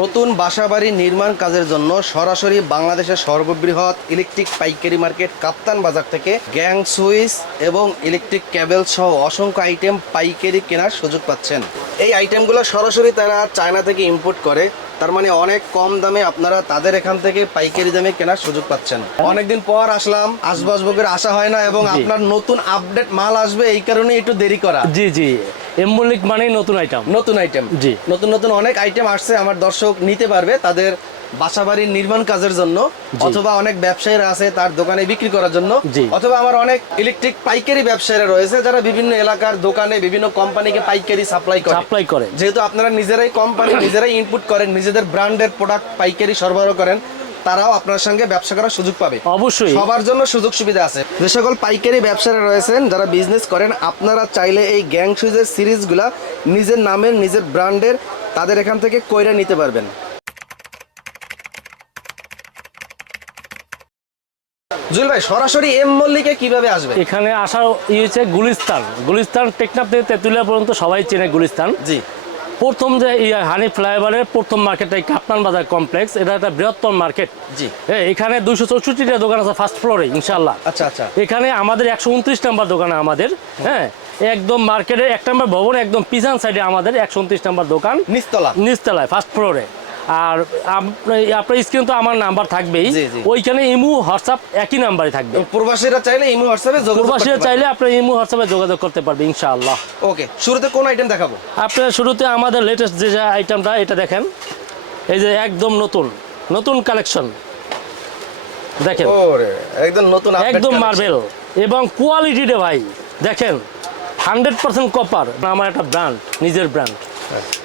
নতুন বাসাবাড়ি নির্মাণ কাজের জন্য সরাসরি বাংলাদেশের সর্ববৃহৎ ইলেকট্রিক পাইকারি মার্কেট কাপ্তান বাজার থেকে গ্যাং সুইচ এবং ইলেকট্রিক কেবল সহ অসংখ্য আইটেম পাইকারি কেনার সুযোগ পাচ্ছেন। এই আইটেমগুলো সরাসরি তারা চায়না থেকে ইম্পোর্ট করে তার মানে অনেক কম দামে আপনারা তাদের এখান থেকে পাইকারি দামে কেনার সুযোগ পাচ্ছেন। অনেকদিন পর আসলাম আসব আসব করে আসা হয় না এবং আপনার নতুন আপডেট মাল আসবে এই কারণে একটু দেরি করা। জি জি। এম্বলিক মানেই নতুন আইটেম নতুন আইটেম জি। নতুন নতুন অনেক আইটেম আসছে আমার দর্শক নিতে পারবে তাদের বাসাবাড়ির নির্মাণ কাজের জন্য অথবা অনেক ব্যবসায়ীরা আছে তার দোকানে বিক্রি করার জন্য। অথবা আমার অনেক ইলেকট্রিক পাইকারি ব্যবসায়ীরা রয়েছে যারা বিভিন্ন এলাকার দোকানে বিভিন্ন কোম্পানিকে পাইকারি সাপ্লাই করে। সাপ্লাই করে। যেহেতু আপনারা নিজেরাই কোম্পানি নিজেরাই ইনপুট করেন নিজেদের ব্র্যান্ডের প্রোডাক্ট পাইকারি সরবরাহ করেন তারাও আপনার সঙ্গে ব্যবসা করার সুযোগ পাবে। অবশ্যই। সবার জন্য সুযোগ সুবিধা আছে। যে সকল পাইকারি ব্যবসায়ীরা রয়েছেন যারা বিজনেস করেন আপনারা চাইলে এই গ্যাং সুইজের সিরিজগুলা নিজের নামের নিজের ব্র্যান্ডের তাদের এখান থেকে কইরা নিতে পারবেন। জুল ভাই সরাসরি এম মল্লিকে কীভাবে আসবে এখানে আসা ই হচ্ছে গুলিস্তান। গুলিস্তান টেকনাফ থেকে তেঁতুলিয়া পর্যন্ত সবাই চেনে গুলিস্তান। জি। প্রথম যে হানি ফ্লাইওভারের প্রথম মার্কেট এই কাপ্তান বাজার কমপ্লেক্স এটা একটা বৃহত্তম মার্কেট জি। হ্যাঁ এখানে দুশো চৌষট্টিটা দোকান আছে ফার্স্ট ফ্লোরে ইনশাল্লাহ আচ্ছা আচ্ছা। এখানে আমাদের একশো উনত্রিশ নাম্বার দোকান আমাদের হ্যাঁ একদম মার্কেটের এক নম্বর ভবন একদম পিছন সাইডে আমাদের একশো উনত্রিশ নাম্বার দোকান। নিস্তলা নিস্তলায় ফার্স্ট ফ্লোরে আর আপ- আপনার স্ক্রিন তো আমার নাম্বার থাকবেই। ওইখানে ইমু হোয়াটসঅ্যাপ একই নাম্বারে থাকবে। প্রবাসীরা চাইলে ইমু হোয়াটসঅ্যাপে যোগাযোগ প্রবাসীরা চাইলে আপনার ইমু হোয়াটসঅ্যাপে যোগাযোগ করতে পারবে ইনশাআল্লাহ। ওকে শুরুতে কোন আইটেম দেখাবো? আপনার শুরুতে আমাদের লেটেস্ট যে আইটেমটা এটা দেখেন। এই যে একদম নতুন নতুন কালেকশন দেখেন। ওরে একদম নতুন একদম। মার্বেল এবং কোয়ালিটিটা ভাই দেখেন হান্ড্রেড পার্সেন্ট কপার আমার একটা ব্র্যান্ড নিজের ব্র্যান্ড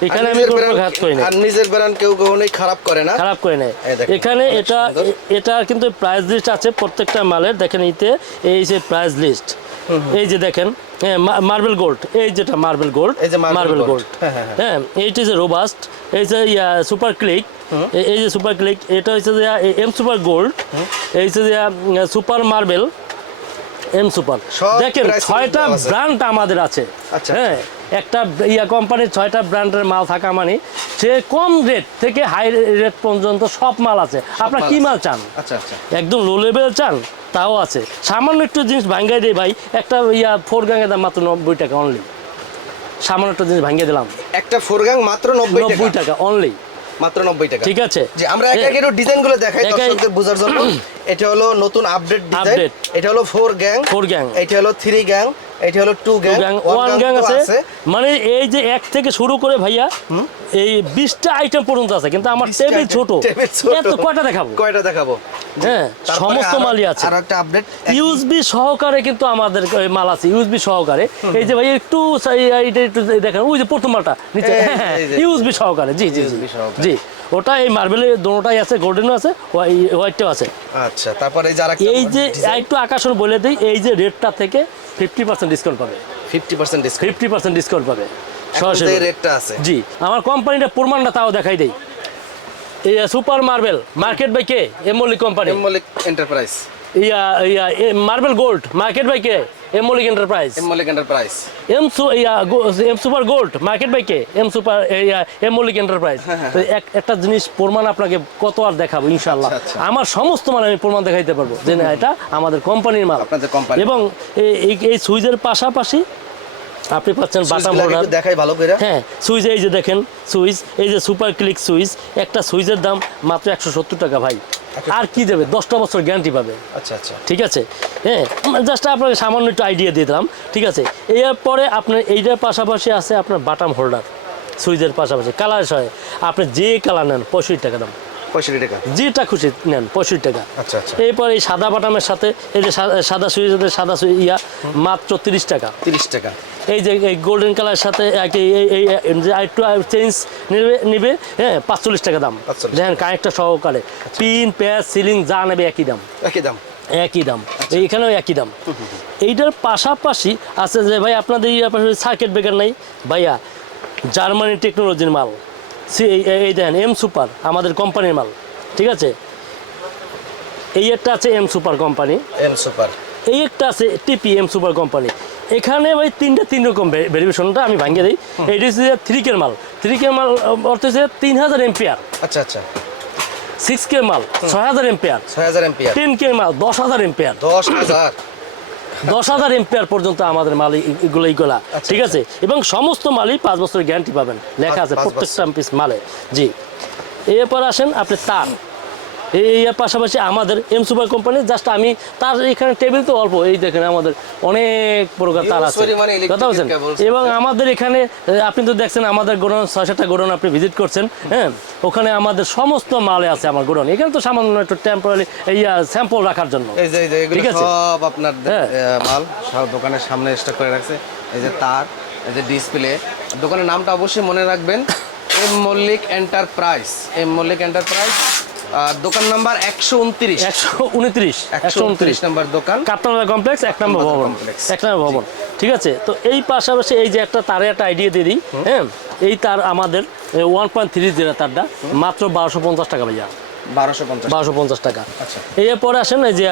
এখানে আমি কোনো ঘাত করি না। আর নিজের ব্র্যান্ড কেউ কখনোই খারাপ করে না। খারাপ করে দেখেন, এখানে এটা এটা কিন্তু প্রাইস লিস্ট আছে প্রত্যেকটা মালের। দেখেন এইতে এই যে প্রাইস লিস্ট এই যে দেখেন হ্যাঁ মার্বেল গোল্ড এই যেটা মার্বেল গোল্ড মার্বেল গোল্ড হ্যাঁ, এইটা যে রোবাস্ট এই যে সুপার ক্লিক এই যে সুপার ক্লিক এটা হচ্ছে যে এম সুপার গোল্ড এই হচ্ছে যে সুপার মার্বেল এম সুপার দেখেন ছয়টা ব্র্যান্ড আমাদের আছে। আচ্ছা। হ্যাঁ একটা ইয়া কোম্পানির ছয়টা ব্র্যান্ডের মাল থাকা মানে সে কম রেট থেকে হাই রেট পর্যন্ত সব মাল আছে। আপনার কি মাল চান? আচ্ছা আচ্ছা। একদম লো লেভেল চান? তাও আছে। সামান্য একটু জিনিস ভাঙ্গাই দিই ভাই একটা ইয়া ফোর গাঙের দাম মাত্র নব্বই টাকা অনলি সামান্য একটা জিনিস ভাঙ্গিয়ে দিলাম। একটা ফোরগাং মাত্র নব্বই টাকা। অনলি মাত্র নব্বই টাকা। ঠিক আছে। যে আমরা একে এ- একে একটু ডিজাইনগুলো দেখাই দর্শকদের বোঝার জন্য। এটা হলো নতুন আপডেট ডিজাইন এটা হলো ফোর গ্যাং ফোর গ্যাং এটা হলো থ্রি গ্যাং এটা হলো টু গ্যাং ওয়ান গ্যাং আছে। মানে এই যে এক থেকে শুরু করে ভাইয়া এই বিশটা আইটেম পর্যন্ত আছে কিন্তু আমার 20 টেবিল ছোট। টেবিল ছোট। এত কয়টা দেখাবো? কয়টা দেখাবো? হ্যাঁ সমস্ত মালই আছে। আরও একটা আপডেট ইউএসবি সহকারে কিন্তু আমাদের এই মাল আছে ইউএসবি সহকারে। এই যে ভাই একটু এইটা একটু দেখেন ওই যে প্রথম মালটা নিচে। এই যে, এই যে। ইউএসবি সহকারে জি জি জি। জি ওটা এই মার্বেলের দোনোটাই আছে গোল্ডেনও আছে হোয়াইটটাও আছে। আচ্ছা তারপরে যারা এই যে একটু আকাশন বলে দিই এই যে রেটটা থেকে ফিফটি পার্সেন্ট ডিসকাউন্ট পাবে। Fifty percent discount fifty percent discount পাবে। সরাসরি। রেটটা আছে। জি আমার কোম্পানিটা প্রমাণটা তাও দেখাই দেই। এই সুপার মার্বেল। মার্কেট বাই কে? এমলি company. এমলিক enterprise. Yeah yeah marble gold. Market by K? এমলিক enterprise. এমলিক enterprise. M সু yeah M super gold. Market by K? M super yeah M enterprise. তো এক- একটা জিনিস প্রমাণ আপনাকে কত আর দেখাবো ইনশাল্লাহ আচ্ছা, আচ্ছা। আমার সমস্ত মাল আমি প্রমাণ দেখাইতে পারব যে না এটা আমাদের কোম্পানির মাল। আপনাদের company। এবং এই- এই এই পাশাপাশি আপনি পাচ্ছেন বাটাম হোল্ডার দেখাই ভালো করে। হ্যাঁ সুইচ এই যে দেখেন সুইচ এই যে সুপার ক্লিক সুইচ একটা সুইচের দাম মাত্র একশো সত্তর টাকা ভাই। আর কি দেবে? দশটা বছর গ্যারান্টি পাবে। আচ্ছা আচ্ছা। ঠিক আছে? হ্যাঁ জাস্ট আপনাকে সামান্য একটু আইডিয়া দিয়ে দিলাম। ঠিক আছে? এরপরে আপনার এইটার পাশাপাশি আছে আপনার বাটাম হোল্ডার সুইচের পাশাপাশি। কালার সহ আপনি যে কালার নেন পঁয়ষট্টি টাকা দাম। পঁয়ষট্টি টাকা। যেটা খুশি নেন পঁয়ষট্টি টাকা। আচ্ছা আচ্ছা। এরপর এই সাদা বাটামের সাথে এই যে সাদা সুইচের সাদা সুই ইয়া মাত্র তিরিশ টাকা। তিরিশ টাকা। এই যে এই গোল্ডেন কালারের সাথে একটু চেঞ্জ নেবে নিবে হ্যাঁ পাঁচচল্লিশ টাকা দাম। 45 দেখেন কানেক্টটা সহকারে। পিন প্যাচ সিলিং যা নেবে একই দাম। একই দাম। একই দাম। এইখানেও একই দাম। এইটার পাশাপাশি আছে যে ভাই আপনাদের সার্কিট ব্রেকার নাই। ভাইয়া জার্মানি টেকনোলজির মাল। এই- এম সুপার আমাদের কোম্পানির মাল ঠিক আছে? এই একটা আছে M super company. M super এই একটা আছে টিপি এম সুপার কোম্পানি। এখানে ভাই তিনটা তিন রকম ভেরিয়েশনটা আমি ভাঙিয়ে দিই। এইটা হচ্ছে থ্রি কের মাল। থ্রি কের মাল অর্থ হচ্ছে তিন হাজার এম্পিয়ার আচ্ছা আচ্ছা। সিক্স কে মাল ছয় হাজার এম্পিয়ার ছয় হাজার এম্পিয়ার টেন কে মাল দশ হাজার এম্পিয়ার দশ হাজার। দশ হাজার এম্পিয়ার পর্যন্ত আমাদের মাল এগুলো এইগুলা আচ্ছা, ঠিক আছে? এবং সমস্ত মালই পাঁচ বছরের গ্যারান্টি পাবেন। লেখা আছে প্রত্যেকটা পিস মালে। জি। এরপর আসেন আপনি তার। এই পাশাপাশি আমাদের এম সুপার কোম্পানি জাস্ট আমি তার এখানে টেবিল তো অল্প এই দেখেন আমাদের অনেক প্রকার তার আছে। কথা বলছেন? এবং আমাদের এখানে আপনি তো দেখছেন আমাদের গোডাউন ছয় সাতটা গোডাউন আপনি ভিজিট করছেন হ্যাঁ? ওখানে আমাদের সমস্ত মালে আছে আমার গোডাউন। এখানে তো সামান্য একটু টেম্পোরারি এই স্যাম্পল রাখার জন্য। ঠিক আছে। সব আপনার হ্যাঁ। মাল সব দোকানের সামনে স্টক করে রাখছে। এই যে তার এই যে ডিসপ্লে দোকানের নামটা অবশ্যই মনে রাখবেন M Mallik enterprise M Mallik enterprise দোকান নাম্বার একশো উনত্রিশ। একশো উনত্রিশ। একশো উনত্রিশ নাম্বার দোকান। কাপ্তানবাজার কমপ্লেক্স এক নম্বর ভবন। এক নম্বর ভবন। ঠিক আছে? তো এই পাশাপাশি এই যে একটা তারে একটা আইডিয়া দিয়ে দিই হ্যাঁ? এই তার আমাদের ওয়ান পয়েন্ট থ্রি জিরো তারটা মাত্র বারোশো পঞ্চাশ টাকা ভাইয়া। বারোশো পঞ্চাশ। টাকা। আচ্ছা। এরপরে আসেন এই যে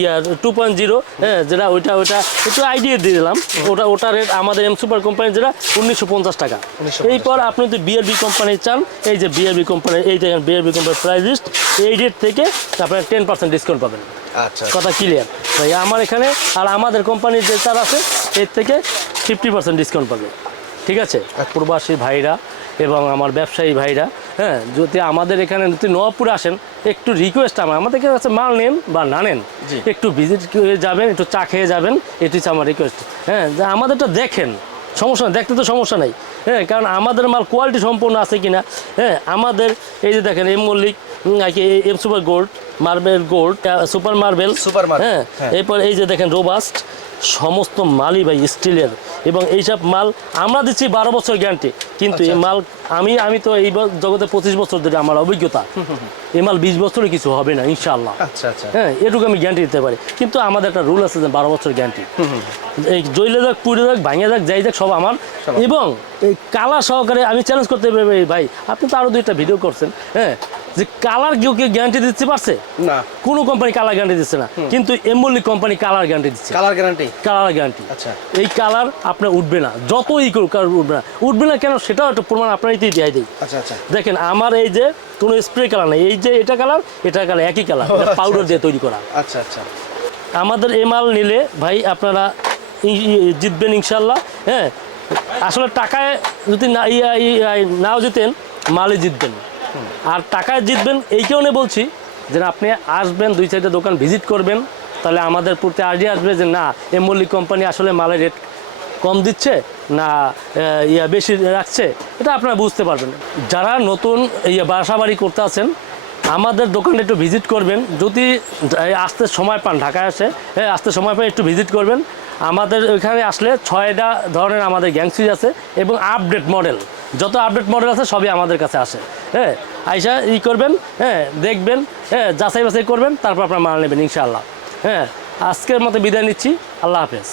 ইয়ার টু পয়েন্ট জিরো হ্যাঁ যেটা ওইটা ওইটা একটু আইডিয়া দিয়ে দিলাম। ওটা ওটা রেট আমাদের এম সুপার কোম্পানি যেটা উনিশশো পঞ্চাশ টাকা। 1950 আপনি যদি বিআরবি কোম্পানি চান এই যে বিআরবি কোম্পানি এই দেখেন বিআরবি কোম্পানির প্রাইস লিস্ট এই রেট থেকে আপনার টেন পার্সেন্ট ডিসকাউন্ট পাবেন। আচ্ছা কথা ক্লিয়ার ভাই আমার এখানে আর আমাদের কোম্পানির যে তার আছে এর থেকে ফিফটি পার্সেন্ট ডিসকাউন্ট পাবে। ঠিক আছে? প্রবাসী ভাইরা এবং আমার ব্যবসায়ী ভাইরা হ্যাঁ যদি আমাদের এখানে যদি নবাবপুরে আসেন একটু রিকোয়েস্ট আমার। আমাদের কাছে মাল নেন বা না নেন। একটু ভিজিট করে যাবেন একটু চা খেয়ে যাবেন এটি হচ্ছে আমার রিকোয়েস্ট হ্যাঁ যে আমাদেরটা দেখেন সমস্যা দেখতে তো সমস্যা নেই। হ্যাঁ কারণ আমাদের মাল কোয়ালিটি সম্পূর্ণ আছে কিনা। হ্যাঁ আমাদের এই যে দেখেন M Mallik M super gold marble gold super marble super হ্যাঁ হ্যাঁ। এরপর এই যে দেখেন রোবাস্ট সমস্ত মালই ভাই স্টিলের। এবং এইসব মাল আমরা দিচ্ছি বারো বছর গ্যারান্টি। কিন্তু এই আচ্ছা, মাল আমি আমি তো এই জগতে পঁচিশ বছর ধরে আমার অভিজ্ঞতা। এই মাল বিশ বছরে কিছু হবে না ইনশাল্লাহ আচ্ছা আচ্ছা। হ্যাঁ এটুকু আমি গ্যারান্টি দিতে পারি। কিন্তু আমাদের একটা রুল আছে যে বারো বছর গ্যারান্টি এই জইলে যাক পুড়ে যাক ভাঙে যাক যাই যাক সব আমার। এবং এই কালার সহকারে আমি চ্যালেঞ্জ করতে পারি ভাই আপনি তো আরও দুইটা ভিডিও করছেন হ্যাঁ? যে কালার কেউ কেউ গ্যারান্টি দিতে পারছে? না। কোনো কোম্পানি কালার গ্যারান্টি দিচ্ছে না। কিন্তু এমবলি কোম্পানি কালার গ্যারান্টি দিচ্ছে। কালার গ্যারান্টি কালার গ্যারান্টি আচ্ছা। এই কালার আপনার উঠবে না। যতই করুক কালার উঠবে না। উঠবে না কেন? সেটাও একটা প্রমাণ আপনার ইতি দিয়ে দিই। আচ্ছা আচ্ছা। দেখেন আমার এই যে কোনো স্প্রে কালার নেই। এই যে এটা কালার এটা কালার একই কালার পাউডার দিয়ে তৈরি করা। আচ্ছা আচ্ছা। আমাদের এই মাল নিলে ভাই আপনারা ই- ই- জিতবেন ইনশাল্লাহ হ্যাঁ? আসলে টাকায় যদি না নাও জিতেন মালে জিতবেন। আর টাকায় জিতবেন, এই কারণে বলছি যে আপনি আসবেন, দুই চারটে দোকান ভিজিট করবেন, তাহলে আমাদের প্রতি আইডিয়া আসবে যে না, এম মল্লিক কোম্পানি আসলে মালের রেট কম দিচ্ছে, না ইয়া বেশি রাখছে, এটা আপনারা বুঝতে পারবেন। যারা নতুন ইয়া বাসা বাড়ি করতে আছেন, আমাদের দোকানে একটু ভিজিট করবেন, যদি আসতে সময় পান, ঢাকায় আসে হ্যাঁ আসতে সময় পান, একটু ভিজিট করবেন। আমাদের ওইখানে আসলে ছয়টা ধরনের আমাদের গ্যাং সুইচ আছে, এবং আপডেট মডেল। যত আপডেট মডেল আছে সবই আমাদের কাছে আসে। হ্যাঁ আইসা ই করবেন হ্যাঁ দেখবেন হ্যাঁ যাচাই বাছাই করবেন, তারপর আপনার মাল নেবেন, ইনশাআল্লাহ। হ্যাঁ আজকের মতো বিদায় নিচ্ছি, আল্লাহ হাফেজ।